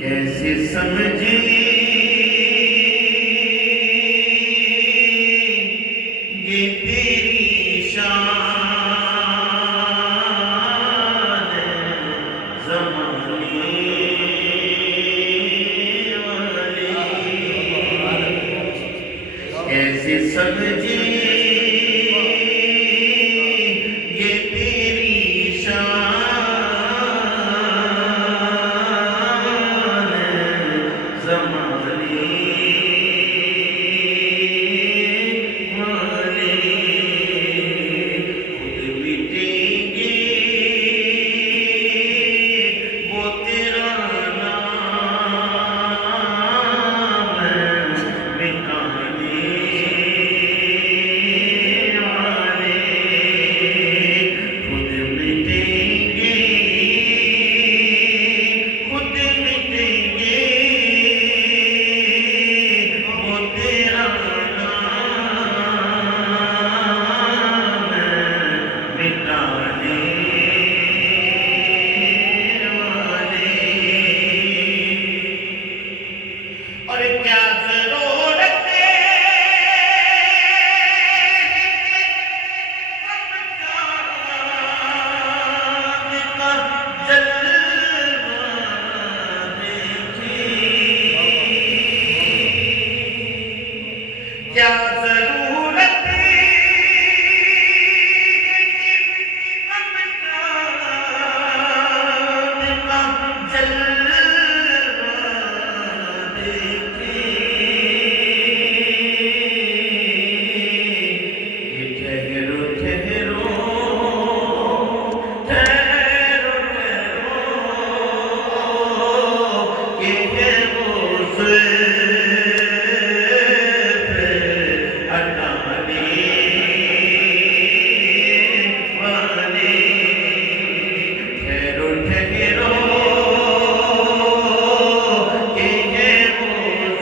कैसे समझे ये तेरी शान ज़माने वाले। कैसे समझे ये तेरी शान ज़माने वाले। खुद मिटेंगे वो तेरा नाम मिटाने वाले। खुद मिटेंगे, खुद मिटेंगे वो तेरा नाम मिटाने वाले। और क्या जरूरत है हम चाँद का जलवा देखें। क्या जरूरत है हम चाँद का जलवा देखें। ठहरो ठहरो ठहरो ठहरो, ये है वो ज़ुल्फ़ हटाने वाले। ठहरो ठहरो, ये है वो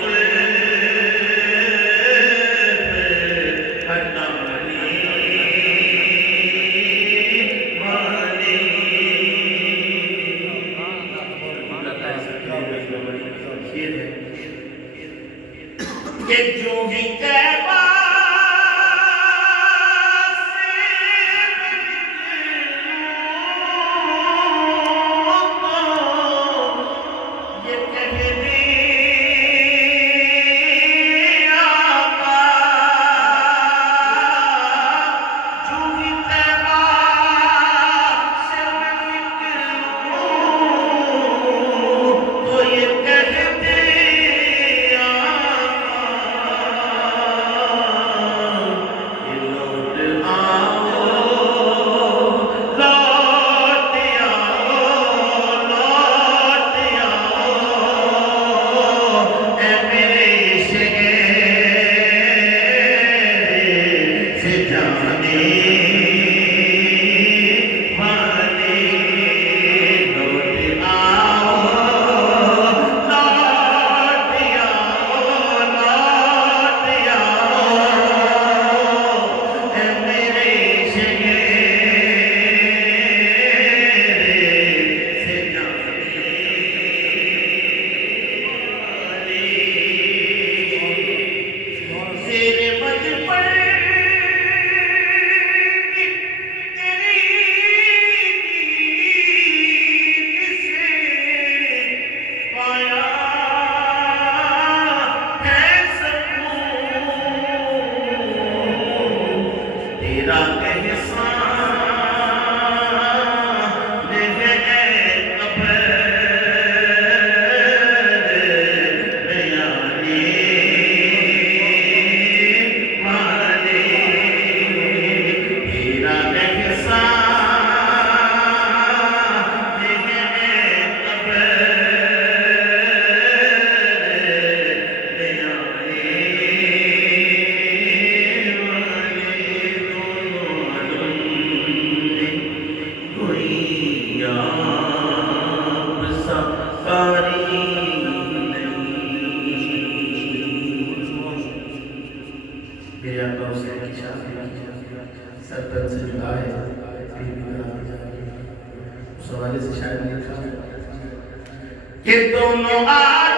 ज़ुल्फ़ हटाने वाले। शेर है कि जो ही तैबा से निकलूं तो ये कह दे आका। जो ही तैबा से निकलूं तो ये कह दे आका, ये लौट आओ, लौट आओ, लौट आओ, ऐ मेरे शहर से जाने वाले। लौट आओ, लौट आओ, ऐ मेरे शहर से जाने वाले। तेरे मत पर तेरी दीद से पाया है सकून। तेरा एहसान है कब्र में आने वाले। तेरा एहसान है कब्र में आने वाले। दोनों आलम में कोई आप सा कारी नहीं। मेरे आका हुसैन की शादी सरपंच से जुदा है, 44 शायद मेरे ख्याल कि दोनों आज